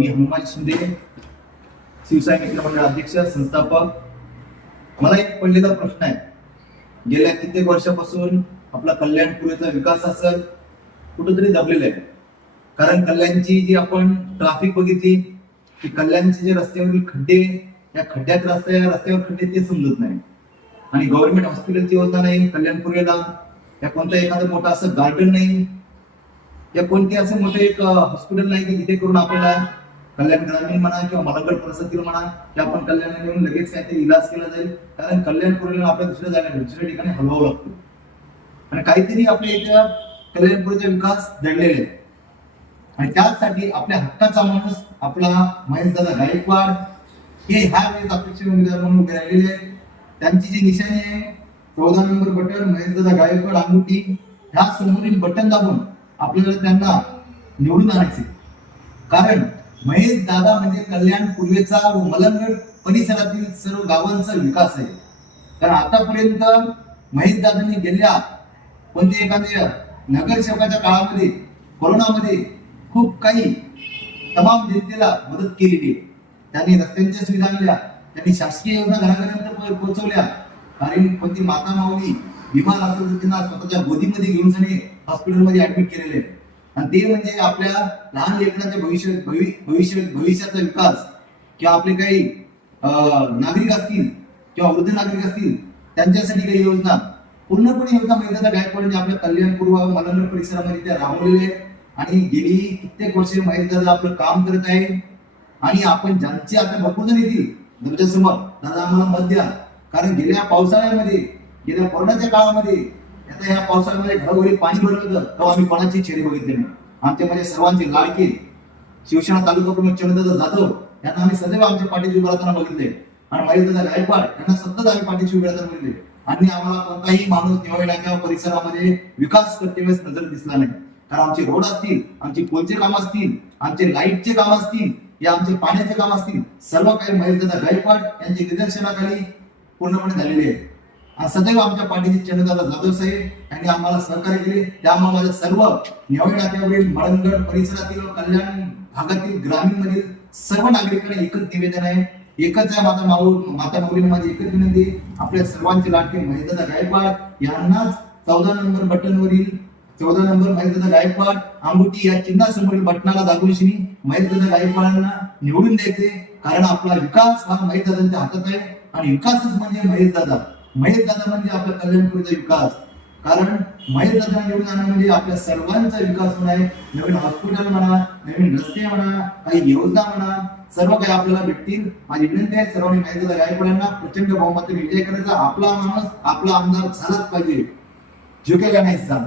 मी हनुमान शिंदे शिवसाई मित्र मंडळ अध्यक्ष संस्थापक. मला एक पडलेला प्रश्न आहे. गेल्या कित्येक वर्षापासून आपला कल्याणपुरीचा विकास असेल कुठंतरी दबलेला आहे. कारण कल्याणची जी आपण ट्राफिक बघितली की कल्याणचे जे रस्त्यावरील खड्डे या खड्ड्यात रस्ता या रस्त्यावर खड्डे ते समजत नाही. आणि गव्हर्नमेंट हॉस्पिटलची योजना नाही कल्याणपुरीला या कोणतं एखादं मोठं असं गार्डन नाही. या कोणते असं मोठं एक हॉस्पिटल नाही की जिथे करून आपल्याला कल्याण ग्रामीण म्हणा किंवा मलगड परिसरातील म्हणा की आपण कल्याण येऊन लगेच काहीतरी इलाज केला जाईल. कारण कल्याणपुरीला आपल्या दुसऱ्या जागा दुसऱ्या ठिकाणी हलवावं लागतं. आणि काहीतरी आपल्या इथं कल्याणपुरीचा विकास दडलेला आहे आणि त्यासाठी आपल्या हक्काचा माणूस आपला महेशदादा गायकवाड हे ह्या वेळेस अपेक्षित उमेदवार म्हणून उभे राहिलेले आहेत. त्यांची जी निशाणी आहे चौदा नंबर बटन महेशदादा गायकवाड अंगुठी ह्या समोरील बटन दाबून आपल्याला त्यांना निवडून आणायचे कारण महेश दादा म्हणजे कल्याण पूर्वेचा व मलंगड परिसरातील सर्व गावांचा विकास आहे. कारण आतापर्यंत महेश दादांनी गेल्या कोणते एखाद्या नगरसेवकाच्या काळामध्ये कोरोनामध्ये खूप काही तमाम जनतेला मदत केलेली त्यांनी रस्त्यांच्या सुविधा आणल्या त्यांनी शासकीय योजना घराघरांपर्यंत पोहोचवल्या. कारण कोणती माता माऊली बिमार असेल तर त्यांना स्वतःच्या गोदीमध्ये घेऊन जाणे हॉस्पिटलमध्ये ऍडमिट केलेले आहे आणि ते म्हणजे आपल्या लहान लेकरांच्या भविष्य भवि- भविष्य भविष्याचा विकास. किंवा आपले काही नागरिक असतील किंवा वृद्ध नागरिक असतील त्यांच्यासाठी काही योजना. पूर्णपणे योजना महिला गायकवाड म्हणजे आपल्या कल्याणपूर्व मलंगड परिसरामध्ये त्या राबवलेले आणि गेली कित्येक वर्षे महिला आपलं काम करत आहे. आणि आपण ज्यांचे आता भरपूर जण येतील तुमच्यासमोर दादा आम्हाला मत द्या. कारण गेल्या पावसाळ्यामध्ये गेल्या कोरोनाच्या काळामध्ये आता या पावसाळ्यामध्ये घरोघरी पाणी भरलं होतं तेव्हा आम्ही कोणाचे चेहरे बघितले नाही. आमच्यामध्ये म्हणजे सर्वांचे लाडके. शिवसेना तालुका प्रमुख चंद्रदादा जाधव यांना आम्ही सदैव आमच्या पाठीशी उभं राहताना बघितले. आणि महेशदादा गायकवाड यांना सतत आम्ही पाठीशी उभे राहताना बघितले. आणि आम्हाला कोणताही माणूस निवडला किंवा परिसरामध्ये विकास करते वेळेस नजर दिसला नाही. कारण आमचे रोड असतील आमचे पोलचे काम असतील आमचे लाईटचे काम असतील या आमचे पाण्याचे काम असतील सर्व काही महेशदादा गायकवाड यांची निदर्शनाखाली पूर्णपणे झालेले आहे. सदैव आमच्या पाठीचे चंद्रदादा जाधव साहेब यांनी आम्हाला सहकार्य केले. त्यामुळे माझ्या सर्व नेवळे नाक्यावरील मळंगड परिसरातील कल्याण भागातील ग्रामीण मधील सर्व नागरिकांना एकच निवेदन आहे. एकच आहे माता माऊ माता माऊलीने माझी एकच विनंती. आपल्या सर्वांचे लाटके महेंद्रदा गायकवाड यांनाच चौदा नंबर बटनवरील चौदा नंबर महेंद्रदा गायकवाड अंगुठी या चिन्हासमोरील बटनाला दाबून महेंद्रदा गायकवाडांना निवडून द्यायचे. कारण आपला विकास हा महेशदादांच्या हातात आहे. आणि विकासच म्हणजे महेशदादा. महेशदादा म्हणजे आपल्या कल्याणपूरचा विकास. कारण महेशदादा निवडून आणणं म्हणजे आपल्या सर्वांचा विकास होणार आहे नवीन हॉस्पिटल म्हणा नवीन रस्ते म्हणा काही योजना म्हणा सर्व काही आपल्याला भेटतील. माझी विनंती आहे सर्वांनी महेशदादा गायकवाडांना प्रचंड बहुमताने विजय करायचा आपला माणूस आपला आमदार झालाच पाहिजे. झुकेगा नाही झाला.